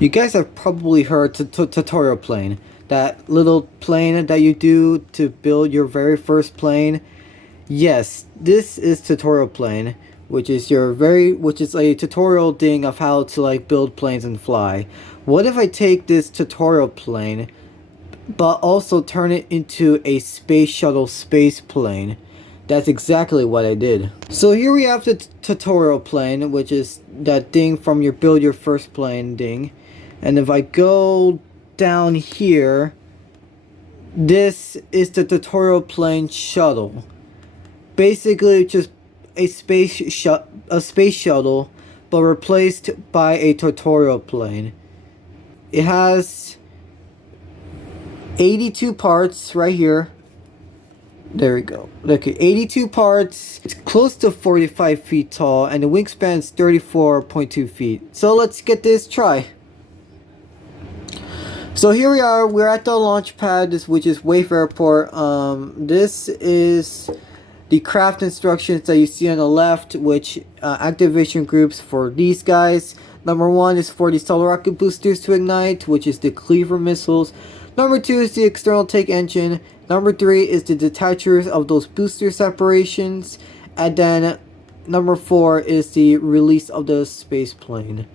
You guys have probably heard tutorial plane. That little plane that you do to build your very first plane. Yes, this is tutorial plane, which is a tutorial thing of how to like build planes and fly. What if I take this tutorial plane but also turn it into a space shuttle space plane? That's exactly what I did. So here we have the tutorial plane, which is that thing from your build your first plane thing. And if I go down here, this is the tutorial plane shuttle. Basically just a space shuttle, but replaced by a tutorial plane. It has 82 parts right here. There we go. Okay, 82 parts. It's close to 45 feet tall, and the wingspan is 34.2 feet. So let's get this try. So here we are. We're at the launch pad, which is Wave Airport. This is the craft instructions that you see on the left, which activation groups for these guys. Number 1 is for the solar rocket boosters to ignite, which is the cleaver missiles. Number 2 is the external take engine. Number 3 is the detachers of those booster separations. And then number 4 is the release of the space plane.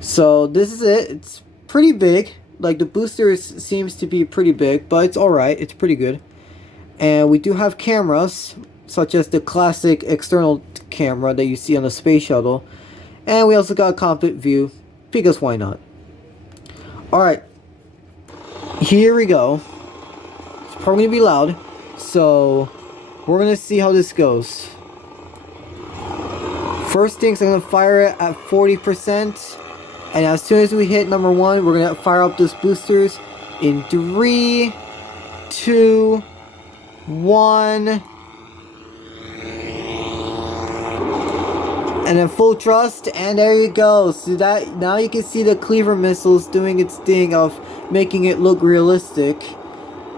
So this is it. It's pretty big. Like the booster seems to be pretty big, but it's alright. It's pretty good. And we do have cameras, such as the classic external camera that you see on the space shuttle. And we also got a cockpit view, because why not? Alright. Here we go. It's probably going to be loud. So, we're going to see how this goes. First things, I'm going to fire it at 40%. And as soon as we hit number 1, we're going to fire up those boosters in 3, 2, 1. And then full thrust, and there you go. So that now you can see the cleaver missiles doing its thing of making it look realistic.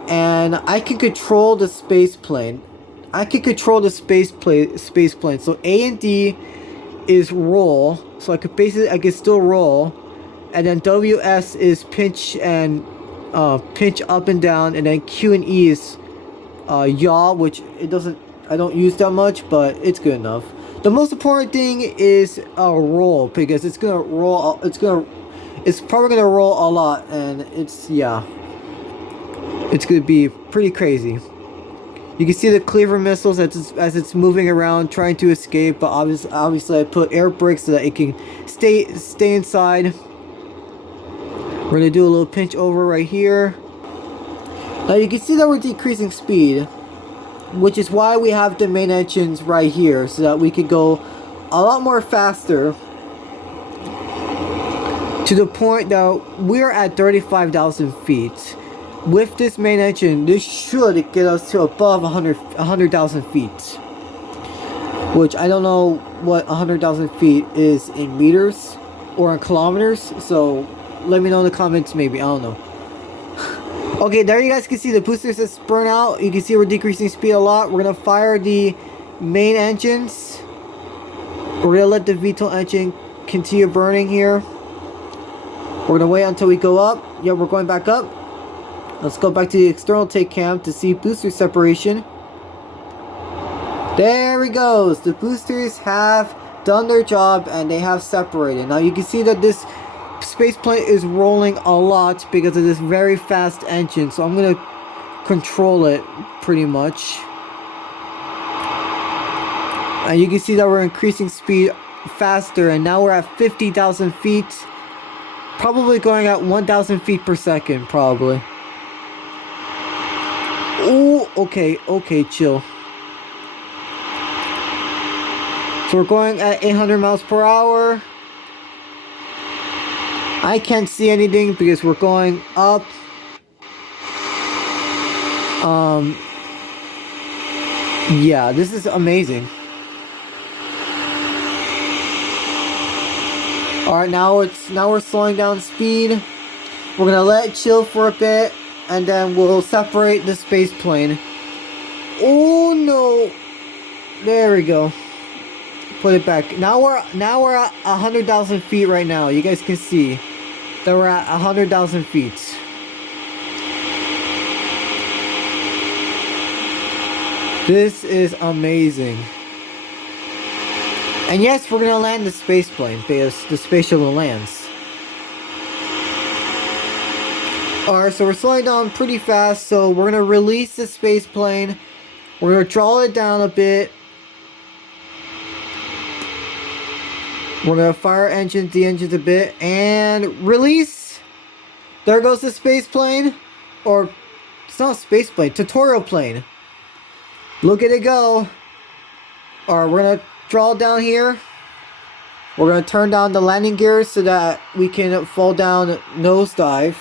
And I can control the space plane. I can control the space plane. So A and D is roll. So I can still roll. And then WS is pinch up and down, and then Q and E is yaw, which I don't use that much, but it's good enough. The most important thing is roll, because it's gonna roll. It's probably gonna roll a lot, and it's gonna be pretty crazy. You can see the cleaver missiles as it's moving around, trying to escape. But obviously, I put air brakes so that it can stay inside. We're gonna do a little pinch over right here. Now you can see that we're decreasing speed, which is why we have the main engines right here, so that we could go a lot more faster, to the point that we're at 35,000 feet. With this main engine, this should get us to above 100,000 feet, which I don't know what 100,000 feet is in meters or in kilometers, so let me know in the comments maybe, I don't know. Okay, there you guys can see the boosters just burn out. You can see we're decreasing speed a lot. We're going to fire the main engines. We're going to let the VTOL engine continue burning here. We're going to wait until we go up. Yeah, we're going back up. Let's go back to the external take cam to see booster separation. There it goes. The boosters have done their job and they have separated. Now you can see that this space plane is rolling a lot because of this very fast engine, so I'm gonna control it pretty much. And you can see that we're increasing speed faster, and now we're at 50,000 feet, probably going at 1,000 feet per second, probably. Oh, okay, chill. So we're going at 800 miles per hour. I can't see anything because we're going up. Yeah, this is amazing. Alright, now we're slowing down speed. We're gonna let it chill for a bit, and then we'll separate the space plane. Oh no! There we go. Put it back. Now we're at 100,000 feet right now. You guys can see. that we're at 100,000 feet. This is amazing. And yes, we're gonna land the space plane because the space shuttle lands. Alright, so we're slowing down pretty fast, so we're gonna release the space plane. We're gonna draw it down a bit. We're gonna fire the engines a bit, and release! There goes the space plane. Or, it's not a space plane, tutorial plane. Look at it go. Alright, we're gonna draw down here. We're gonna turn down the landing gears so that we can fall down nosedive.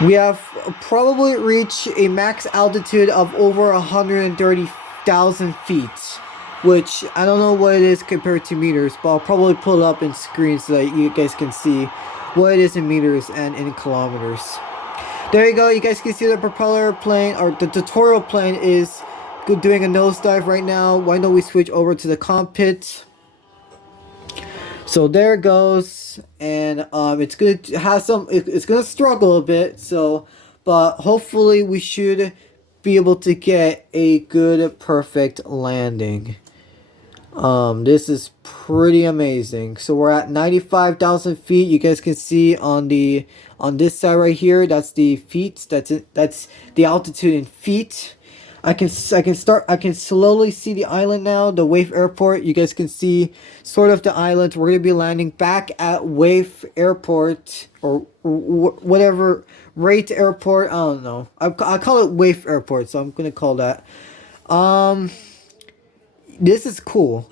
We have probably reached a max altitude of over 130,000 feet. Which, I don't know what it is compared to meters, but I'll probably pull it up in screens so that you guys can see what it is in meters and in kilometers. There you go, you guys can see the propeller plane, or the tutorial plane is doing a nosedive right now. Why don't we switch over to the cockpit? So there it goes, and it's gonna have it's gonna struggle a bit, so, but hopefully we should be able to get a good, perfect landing. This is pretty amazing. So we're at 95,000 feet. You guys can see on this side right here, that's the feet. That's the altitude in feet. I can slowly see the island now, the Wave Airport. You guys can see sort of the island. We're gonna be landing back at Wave Airport, or whatever, Rate Airport. I don't know. I call it Wave Airport, so I'm gonna call that. This is cool.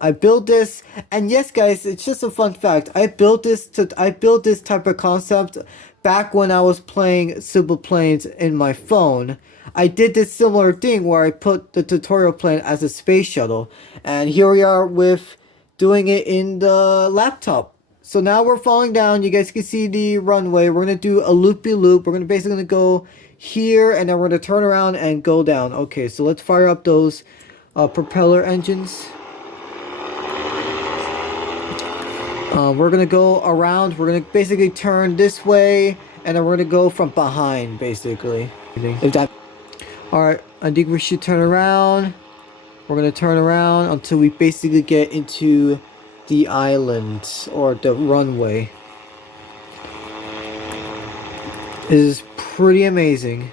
I built this, and yes, guys, it's just a fun fact. I built this type of concept back when I was playing SimplePlanes in my phone. I did this similar thing where I put the tutorial plane as a space shuttle, and here we are with doing it in the laptop. So now we're falling down. You guys can see the runway. We're gonna do a loopy-loop. We're basically gonna go here, and then we're gonna turn around and go down. Okay, so let's fire up those propeller engines. We're gonna go around. We're gonna basically turn this way, and then we're gonna go from behind, basically. If that. All right, I think we should turn around. We're gonna turn around until we basically get into the island or the runway. This is pretty amazing.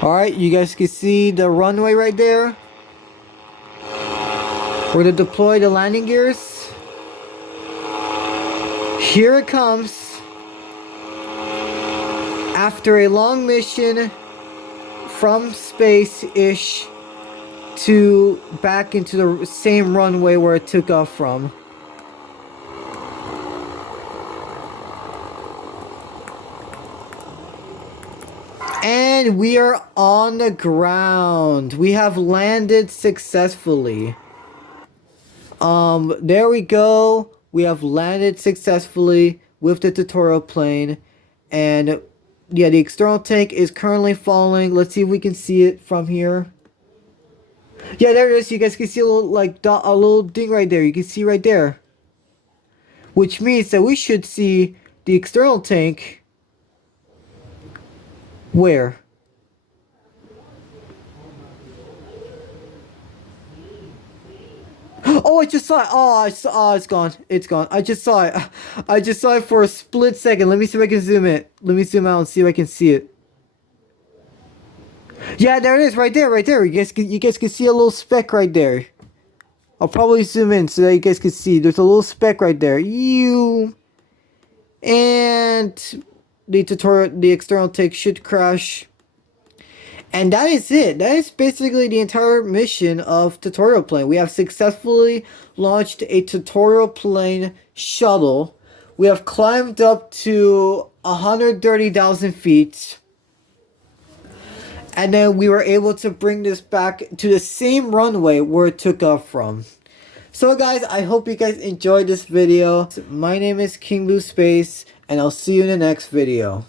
All right, you guys can see the runway right there. We're gonna deploy the landing gears. Here it comes. After a long mission from space-ish to back into the same runway where it took off from. And we are on the ground. We have landed successfully. There we go. We have landed successfully with the tutorial plane. And yeah, the external tank is currently falling. Let's see if we can see it from here. Yeah, there it is. You guys can see a little, like, dot, a little thing right there. You can see right there. Which means that we should see the external tank. Where? Oh, I just saw it. Oh, it's gone. It's gone. I just saw it. I just saw it for a split second. Let me see if I can zoom it. Let me zoom out and see if I can see it. Yeah, there it is, right there, right there. You guys can see a little speck right there. I'll probably zoom in so that you guys can see. There's a little speck right there. And the external tank should crash. And that is it. That is basically the entire mission of tutorial plane. We have successfully launched a tutorial plane shuttle. We have climbed up to 130,000 feet. And then we were able to bring this back to the same runway where it took off from. So guys, I hope you guys enjoyed this video. My name is King Blue Space, and I'll see you in the next video.